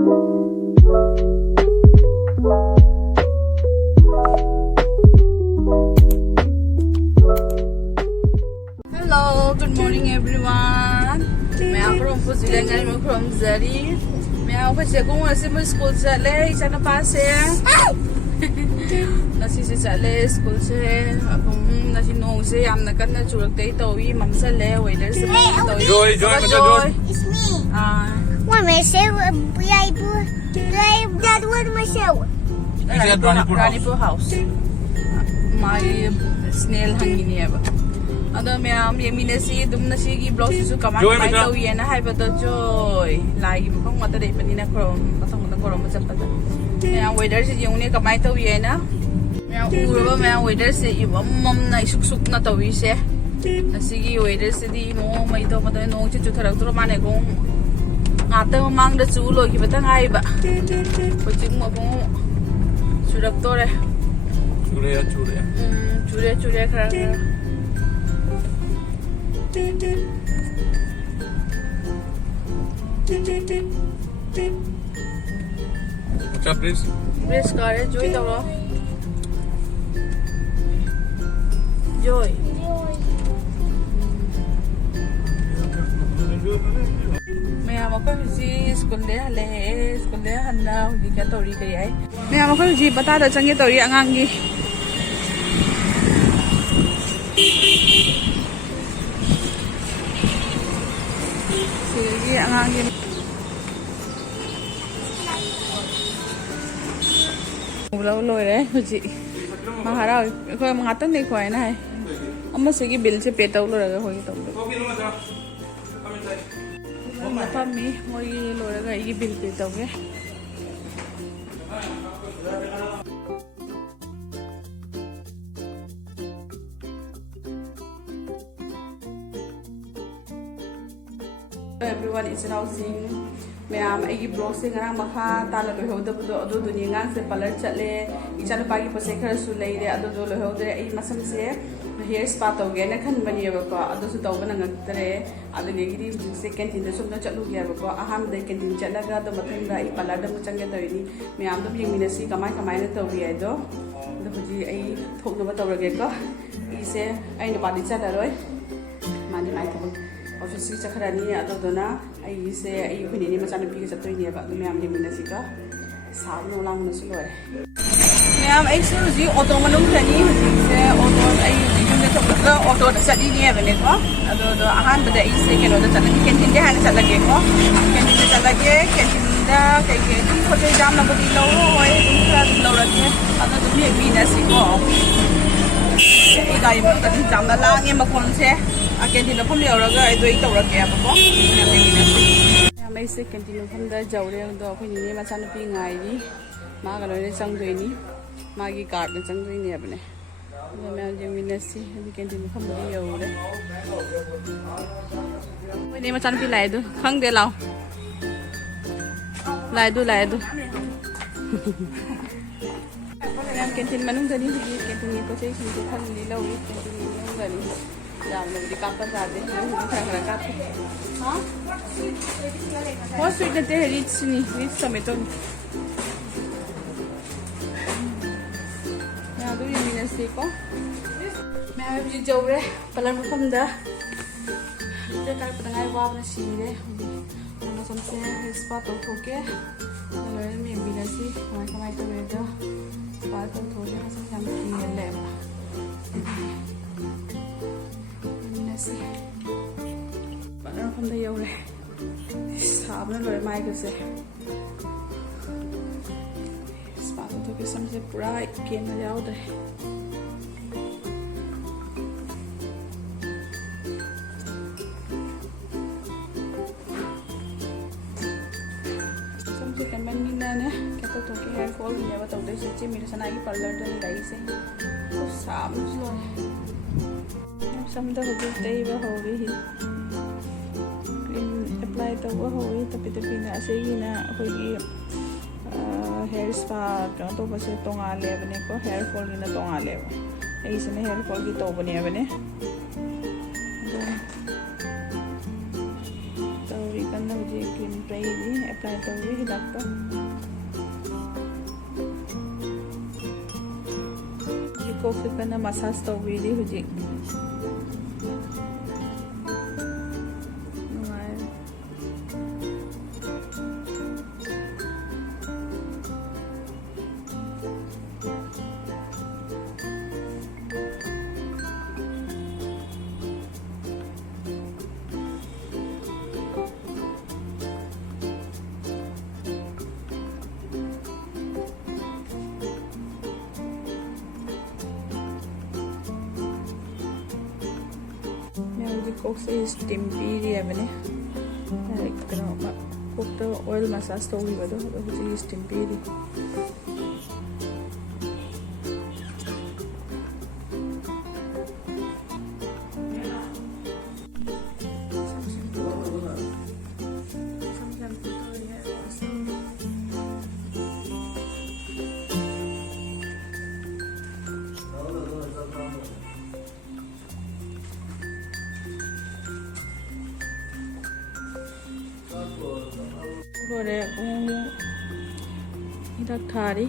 Hello, good morning everyone. May ako rin po sila ngayon mo from Zari. May ako kasi kung wala mo school sa le, isa na pase. Nasi sa le school sa akong nasi nung sa yam na kan na churak tay tawi mam sa le weather sa tawi. Joy. It's me. What may say that one myself. Ranipur house. My snail hangin niya ba? Ado ma'am ये मिने सी दुम नसी की blog सुसु command माइ तो ये ना हाय बतो जोय लाई मखंग मत दे पनी ना क्रोम मखंग मत क्रोम मत पता मैं वेदर से yung ने कमाई तो ये ना मैं उरबा मैं वेदर से मम ना सुक सुक ना तो ये से नसी की वेदर से दी नो मैं तो मत नो चे चु थरक तो माने को आते मांग द चु लो की बता हाय बा कोचिंग म बो सुरक तो रे चुरे खरा What's up, please? Please, Kare, Joy tawlo. Joy. Maya mo ko si school de hanna di ka tori kay ay. Maya mo ko si bata da changi tori angangi. Sige angangi. Ulau lôi đấy chị mà hà đâu coi mà ngắt tấn đi khoai này ông mới cái bill sẽ pay tàu rồi hồi tàu mà tao mi ngồi lôi ra cái bill pay tàu cái everyone is now seeing ma'am I blog से ngana makha tala lo hoda budo adu duni ngang se parlor chatle ichana pagi pose khara su leire adu do lo hoda ai masam se hair spa to ge na khan bani ba ko adu su to bana ngatre adu ge gi se canteen de sumna chalu ge ba ko aham de canteen chalaga do mathang da ai parlor da mu change to ni ma'am do ying minasi kamai kamai na to bi ai do buji ai thok na ba to ge ko ise ai no pa di chala roi mani mai thok office chakrani adu do na ai se ai khuni ni macam pi ka chatoi ni ba ma'am ni minasi ka saab no lang na su loi ma'am ai su ji auto manung thani se auto ai ni ne thok da auto da chali ni ba ne ko ado do ahan da ai se ke no da chala ni canteen de han chala ge ko canteen de chala ge canteen da kai ge dum ko de jam na ba di lo oi dum kra lo ra ke ado dum ni minasi ko ai ga yi ba da jam da la nge ma kon se a canteen da phom leo ra ga ai doi to ra ke ba ko ma'am ni minasi मैं से canteen फम दा जावरे दो अखोनी ने मचा नुपी ngai ni मा ga loi chang doi ni ma gi card na chang doi ni abne मैं जे मिनसी अभी canteen फम दा यो रे मैं ने मचा नुपी lai du khang de lao lai du ma'am canteen मनung da ni canteen ni ko sei sin ko khan ni lo canteen ni ga ni जाम ने di kapar जा दे खरा का हां What sweet na te rich ni rich tomato ni. मैं अभी ये मिनसी को मैं अभी जो रे पलर मुखम दा जे कार पतंगाई वाव ना सीरे ना समसे स्पा तो ठोके और मैं मिनसी हमारे कमाई तो रे दो स्पा तो ठोके ना सब हम की ले मिनसी पलर मुखम दा यो रे साबना लोरे माई को से स्पा तो के समझे पूरा केन में जाओ दे समझे कमन नी ना ने क्या तो के हेयर फॉल नहीं है बताओ दे से मेरे सना की पार्लर तो नहीं रही से तो साब लो समझो हो गई वो हो गई apply to wa hoi tapi na se gi na hoi gi hair spa ka to ba se tonga le bane ko hair fall ni na tonga le ai se ne hair fall gi to bane bane to ri kan na ji cream प्रेरी apply तौरी हिदाकता कोक कना massage तौरी हुजिक कोक से steam पीरी है बने कनो कोक तो ऑयल मसाज तौरी बदो हुजी स्टीम पीरी Boleh aku hidak thari.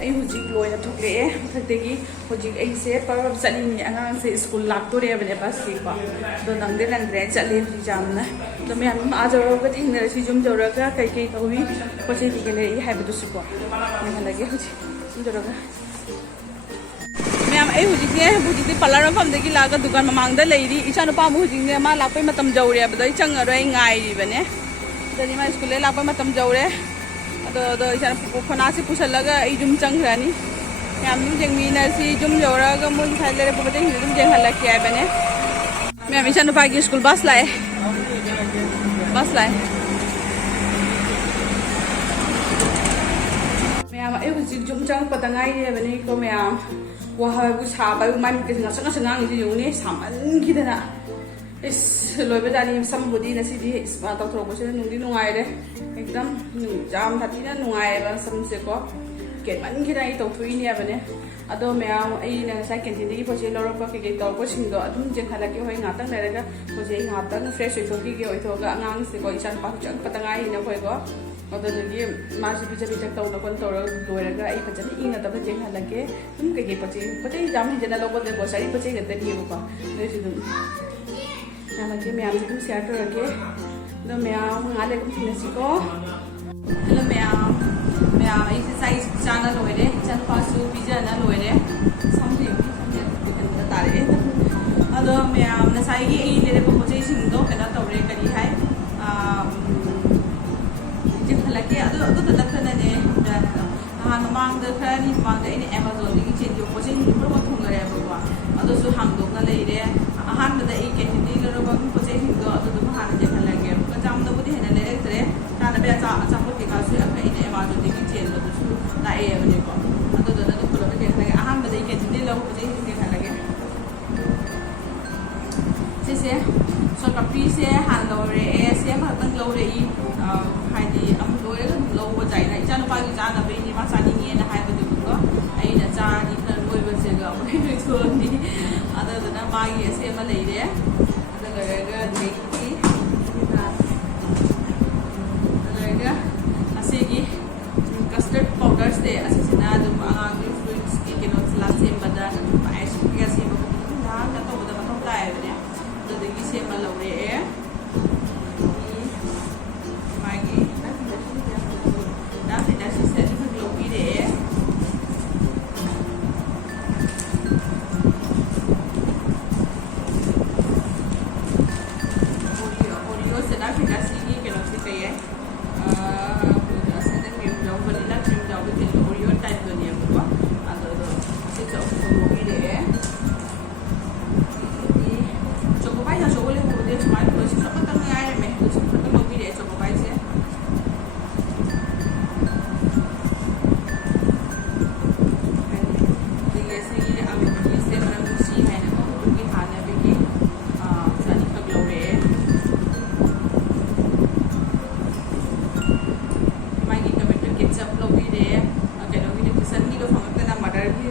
आई हुजिक लोयना थोकले मथक्तेगी हुजिक ऐसे परब चलिनी अगांग से स्कूल लाक्तोरे बने बस की पा दो नंगदे नंगरे चले हुजि जामना तो मैं हम आज जरोग थेंगनर सि जुम जरोगा कई कई तौवी पछे दिगले ई हाइबदु सुको मैं लगे हुजि जुम जरोगा मैं हम आई हुजिक ने हुजिक पार्लर मफम दगी लागा दुकान ममांगदा लेरी इचा नुपा मु हुजिक ने मा लापै मतम जौरे बदai चंगरोय ngai बने दनि मा स्कूल ले लापै मतम जौरे तो इसान खोना से पुसलगा आई जुम चंगरानी याम जेंगमीना सी जुम जौरागा मुन थाइलेरे पुबते हिंदु जुम जेंगहला किया बने मैं इसान नुपा की स्कूल बस लाए मैं am ai huji जुम चंग पतंगाई रे बने को मैं am वहा गुसा बाय माइ के संग संग संग नि जुने सामन किदना इस लोबे दानी समबुदी नसीदी इस्मा तौथरोबसे नुंदी नुंगाइरे एकदम जाम थातीना नुंगाइबा समसे को केमन खिदाई तौथुइनि आबने अदो मैम आई ने सा कैंटीन की पोचे लौरप के तौको सिंगो अदुम जेंखला के होय ngaतang लेरगा पोचे ngaतang फ्रेश होइथोकी के होइथोगा अंगांग से को इचान पा चंग पतंगाई ने होय को अदोगी मासी पिजे पिजे तौन कोन तौर लोरगा आई फजन इंग तब जेंखला के तुम के पोचे जाम हिजना लोबो दे को सारी पोचे गतनी को नोसि दुम लगे मैम से शेयर करके तो मैम आले को हेलो मैम एक्सरसाइज जाना लोरे चल पासु पिजाना लोरे समझे तारे अदो मैम नसाई की लेरे पोचे सिंगो कना तौरे करी है जे खलके अदो तलखना ने हां मांग द खरानी मांग द इन Amazon की चेंज पोचे नि पुरो थुंगरे बवा अदो सु हांगदोना लेरे अहान बदा ई कैंटीन लरोबा पोचे हिंदो अदो हान जे खलके जाम द बुदी हेना लेरे तरे ताना बे चा पोती का सु अखा इन Amazon की चेंज द सु लाए बने को अदो द द पुरो के खलके अहान बदा ई कैंटीन लरो पोचे हिंदे खलके से सो कपी से हान लोरे ए से भतन लोरे ई हाइदी अम लोरे लोबो जाइना इचान पागी जाना बे नि मा चानी नि ना हाइबदु को आइना चानी खन लोइबो से ग अमे थोनी अदना मागी से म लेरे अदगा नेकी अदगा असेगी कस्टर्ड पाउडर से असिना दुम आंग फ्रूट्स की केनो सला से बदा आइस के से ना का तो बदा बता लाए बने अदगी से म लौरे ए मागी ना फिर से लोपी रे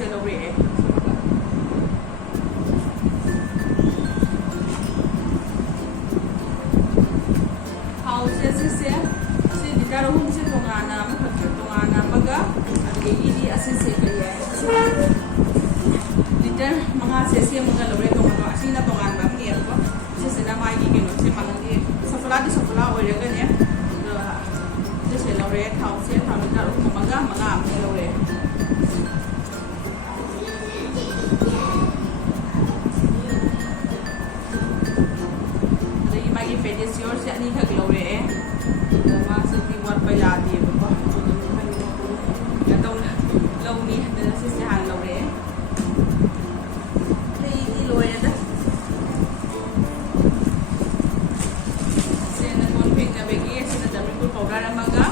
से लौरे हाउस से लीटर अहम से तोाना तोाना से कई लीटर मंगा से सेमगा लौरे तोाना तोानबको सिना मागी कनो से मांगे सफलादी सफला होरगने से लौरे थाउ से थाउ लीटर अहम मंगा लौरे मागी पेडिश्योर से अनी खक लौरे मासे वाट यादेबको लौनी से हान लौरे लोरेदा सेना कोन फेंकबेगी सेना जमीन पाउडर अमगा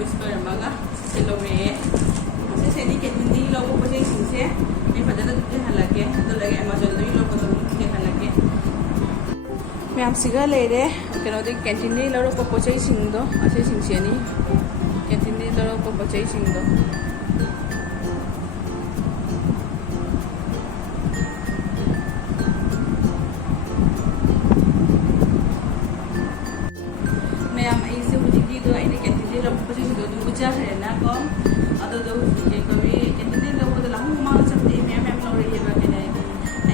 विस्पर अमगा से लौरे से केनी लौब पचे सिंसे फजन हल्के लगे अमेजन लौब हल्के मैम सिगा लेरे कहोदे कैंटीन लौरप पोचई सिंदो असे सिंसेनी कैंटीन लौरप पोचई सिंदो मैम ऐसे हुजिकी दो आइने कैंटीन लौरप पोचई सिंदो दु बुजा है ना को अदो दो हुजिके कभी कैंटीन लौरप द लाहु मा चपते मैम लौरे हेबा केने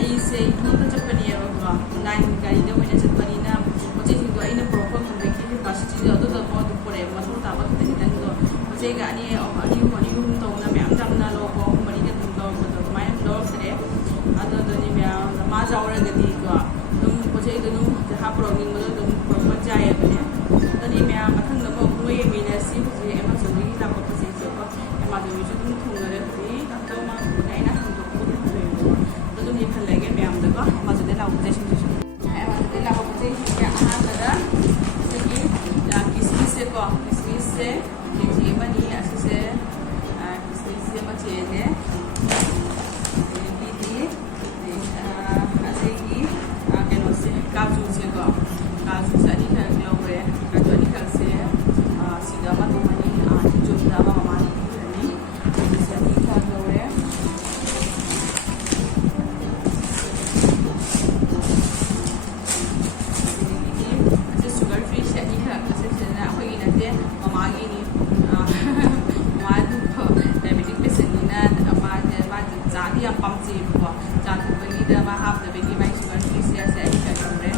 ऐसे इथों तो चपनी है रो लाइन गाड़ी दो मैंने चपनी ना मुझे हिंदू आइने प्रोपर खंबे की कैपेसिटी अदो द मो दु परे मथु ताबा खते हिदन दो मुझे गा अनि तो ना मैम जामना लोगो मनी के तुम दो माय दो सरे अदो द नि मैम मा जावरे गदी को तुम मुझे दनु जहां प्रोग्रामिंग मदो तुम प्रोपर जाए बने तनी मैम मथन न को मोय मिने सी मुझे एमा जल्दी ला को से को एमा दु जो तुम थुंगरे भी तो मा नाइना हम तो को तो तुम ये खल लगे मैम द को एमा जल्दी ला को से एमा जल्दी ला को से के आहा दा से किसमिस से केजी मनी से किसमिस से मचेने काजू से अनी खर लौरे काजू अनी खर से सिगा मनी चुपदा मानी से अनी खर लौरे सुगर फ्री से अनी खर अखोगी नते ममागी डायबिटिक पेशेंट चादी यम पामचेबको चाथोगी हापदबी माई सुगर फ्री से अनी खर लौरे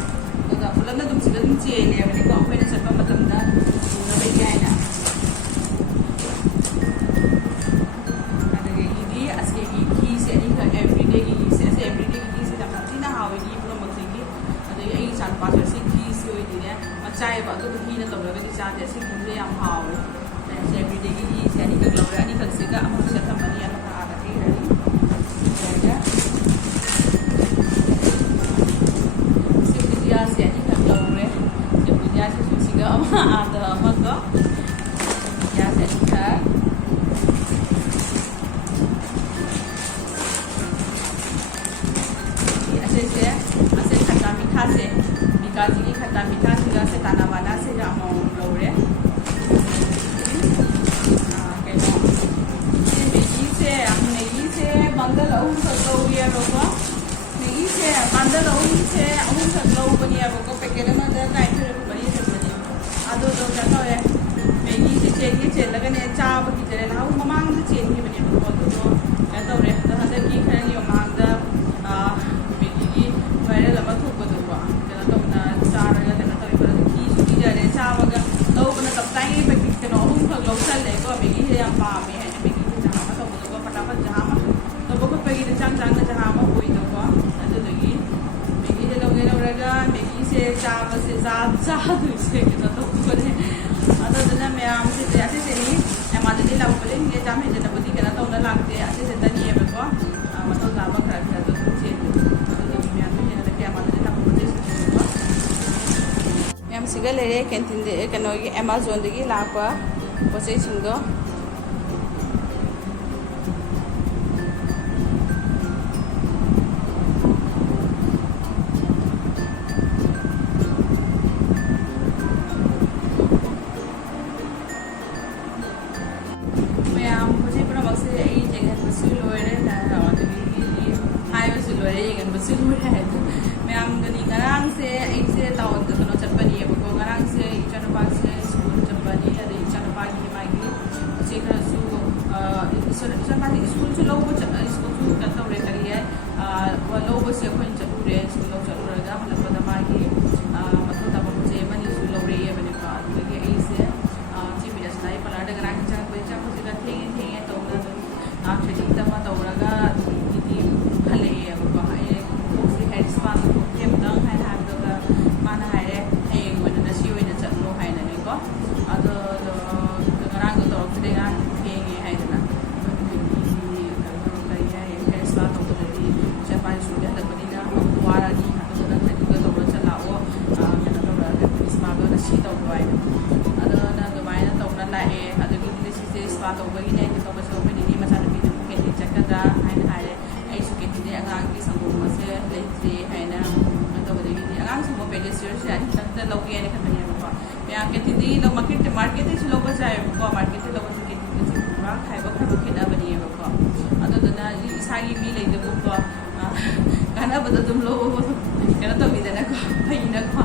पुलना चेने को अखोना चप सूनबी है घी से अनी खर एवरीडे घी से एवरीडे घी से तीना हावे घी पुनमक्सी इचा नुपास से घी से मचाएब घी तौरगदी चादे घी याम हावे एवरीडे घी से अनी खर लौरे अनी खर से थमनी आदा थीरनी से अनी खर लौरे से सुसिगा आदा अमगा से अनी खर असे खट्टा मीठा से बिकाजी की खट्टा मीठा से ताना वाला से लौरे मैगी से बंदल अहम खक लौरिएबको मैगी से बंदल अहम खक लौबनीबको पैकेट अमदा 900 चपनी अदो कौए मैगी से चेलगने चाब कीजरे ला ममांग चेनबनेबको तौरे हदकी खर मांग मैगी वायरल थोपदको तौना चारगा तौर घी कीजरे चाबग लौबना तप्ताई पैकेट अहम खक लौसलेको मैगी से पामे है मैगी जहाँ तौबदको फटाफट जहाँ तब खुदपगी चांग जहाँ होइदको मैगी से लौरगा मैगी से चाब से चादुसे तौबने अदना मैम से एमादी लापे जाम हेजनबी कह तौना लाते असे तनीबको मौ ताब खर खर चेन मैम सिगा लेरे कैंटीन कनो एमेजोन लाप पोचई सिंदो मैम मुझे पूरा मकसद ꯁꯤ ꯂꯣꯏꯔꯦ ꯃꯌꯥꯝꯒꯅꯤ ꯉꯔꯥꯡꯁꯦ ꯑꯩꯁꯦ ꯇꯥꯎꯟꯗ ꯀꯩꯅꯣ ꯆꯠꯄꯅꯦꯕꯀꯣ ꯉꯔꯥꯡꯁꯦ ꯏꯆꯥꯅꯨꯄꯥꯁꯦ ꯁ꯭ꯀꯨꯜ ꯆꯠꯄꯅꯤ ꯑꯗꯩ ꯏꯆꯥꯅꯨꯄꯥꯒꯤ ꯃꯥꯒꯤ ꯃꯆꯦ ꯈꯔꯁꯨ ꯏꯆꯥꯅꯨꯄꯥꯁꯦ ꯁ꯭ꯀꯨꯜꯁꯨ ꯂꯧꯕ ꯁ꯭ꯀꯨꯜꯁꯨ ꯀꯩꯅꯣ ꯇꯧꯔꯦ ꯀꯔꯤ ꯍꯥꯏ ꯂꯧꯕꯁꯦ ꯑꯩꯈꯣꯏꯅ ꯆꯠꯂꯨꯔꯦ ꯁ꯭ꯀꯨꯜ ꯂꯧ ꯆꯠꯂꯨꯔꯒ ꯍꯜꯂꯛꯄꯗ ꯃꯥꯒꯤ ꯃꯊꯧ ꯇꯥꯕ ꯃꯆꯦ ꯑꯃꯅꯤꯁꯨ ꯂꯧꯔꯛꯑꯦꯕꯅꯦꯀꯣ ꯑꯗꯨꯗꯒꯤ ꯑꯩꯁꯦ ꯆꯦꯃꯤꯔꯁꯅ ꯑꯩ ꯄꯥꯔꯂꯔꯗ ꯉꯔꯥꯡ ꯆꯪꯉꯛꯄꯁꯤꯗ ꯊꯦꯡꯉꯦ ꯇꯧꯅ ꯑꯗꯨꯝ ꯊ꯭ꯔꯦꯗꯤꯡ ꯑꯃ ꯇꯧꯔꯒ ꯑꯗꯨꯗꯤ ꯍꯜꯂꯛꯑꯦꯕꯀꯣ ꯑꯩ ꯀꯣꯛꯁꯦ ꯍꯦꯌꯔ ꯁ꯭ꯄꯥ ꯇꯧꯊꯣꯛꯀꯦ ꯑꯃꯨꯛꯇꯪ ꯍꯥꯏꯅ ꯍꯥꯏꯕꯗꯨꯒ ꯃꯥꯅ ꯍꯥꯏꯔꯦ ꯍꯌꯦꯡ ꯑꯣꯏꯅ ꯉꯁꯤ ꯑꯣꯏꯅ ꯆꯠꯂꯣ ꯍꯥꯏꯅꯅꯦꯀꯣ ꯑꯗꯣ ꯉꯔꯥꯡꯗꯣ ꯇꯧꯔꯛꯇ꯭ꯔꯦ ꯉꯔꯥꯡ ꯊꯦꯡꯉꯦ ꯍꯥꯏꯗꯅ ꯀꯔꯤ ꯍꯥꯏ ꯍꯦꯌꯔ ꯁ꯭ꯄꯥ ꯇꯧꯕꯗꯗꯤ ꯏꯆꯥꯅꯨꯄꯥꯁꯤ ꯁ꯭ꯀꯨꯜꯗ ꯍꯜꯂꯛꯄꯅꯤꯅ ꯑꯃꯨꯛ ꯋꯥꯔꯅꯤ ꯑꯗꯨꯗꯨꯅ ꯊ꯭ꯔꯦꯗꯤꯡꯗꯣ ꯇꯧꯔ ꯆꯠꯂꯛꯑꯣ ꯀꯩꯅꯣ ꯇꯧꯔꯒ ꯁ꯭ꯄꯥꯗꯣ ꯉꯁꯤ ꯇꯧꯔꯣ ꯍꯥꯏꯅ ꯑꯗꯨꯅ ꯑꯗꯨꯃꯥꯏꯅ ꯇꯧꯅ ꯂꯥꯛꯑꯦ ꯑꯗꯨꯒꯤꯗꯤ ꯁꯤꯁꯦ ꯁ꯭ꯄꯥ ꯇꯧꯕꯒꯤꯅꯦ ꯑꯩꯅ ꯇꯧꯕꯁꯨ ꯑꯩꯈꯣꯏ ꯅꯤꯅꯦ ꯃꯆꯥꯅꯨꯄꯤꯗꯨ ꯀꯦꯟꯇꯤꯟ ꯆꯠꯀꯗ꯭ꯔꯥ ꯍꯥꯏꯅ ꯍꯥꯏꯔꯦ ꯑꯩꯁꯨ ꯀꯦꯟꯇꯤꯟꯗꯩ ꯑꯉꯥꯡꯒꯤ ꯁꯪꯒꯣꯝ ꯑꯁꯦ ꯂꯩꯇ꯭ꯔꯤ ꯍꯥꯏꯅ ꯇꯧꯕꯗꯒꯤꯗꯤ ꯑꯉꯥꯡ ꯁꯪꯒꯣꯝ ꯄꯦꯗꯤꯁꯤꯌꯔꯁꯦ ꯑꯅꯤꯈꯛꯇ ꯂꯧꯒꯦꯅ ꯈꯟꯕꯅꯦꯕꯀꯣ ꯃꯌꯥꯝ ꯀꯦꯟꯇꯤꯟꯗꯒꯤ ꯃꯥꯔꯀꯦꯠꯇꯩꯁꯨ ꯂꯧꯕ ꯌꯥꯏꯑꯕꯀꯣ ꯃꯥꯔꯀꯦꯠꯇꯩ ꯂꯧꯕꯁꯦ ꯀꯦꯟꯇꯤꯟꯗꯁꯨ ꯄꯨꯔꯥ ꯈꯥꯏꯕ ꯈꯦꯠꯅꯕꯅꯦꯕꯀꯣ ꯑꯗꯨꯗꯨꯅ ꯏꯁꯥꯒꯤ ꯃꯤ ꯂꯩꯇꯕꯀꯣ ꯀꯥꯟꯅꯕꯗꯣ ꯑꯗꯨꯝ ꯂꯧꯕ ꯀꯩꯅꯣ ꯇꯧꯕꯤꯗꯅꯀꯣ ꯐꯩꯅꯀꯣ